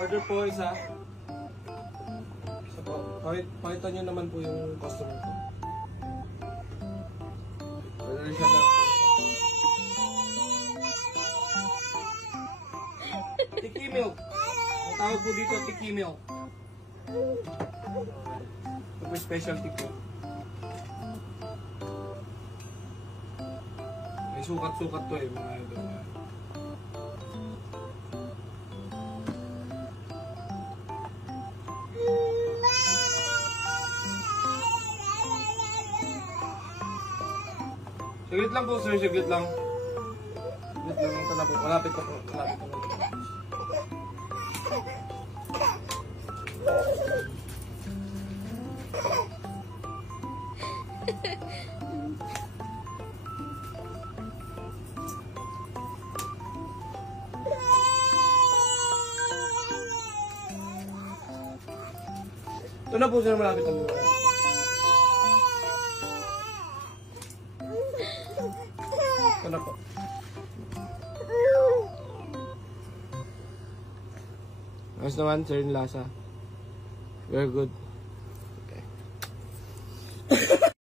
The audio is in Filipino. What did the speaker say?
Order po isa. Isa po. Pakita nyo naman po yung customer ko. Order siya na. Tiki milk. Ang tawag po dito, tiki milk. Ito po specialty po. May sukat-sukat to eh, mga idol. Saglit lang po sir, saglit lang. Saglit lang, ito na po. Malapit na po. Malapit na po. Ito na po sir, malapit na po. Ito na po. Ayos naman sir yung lasa. Very good.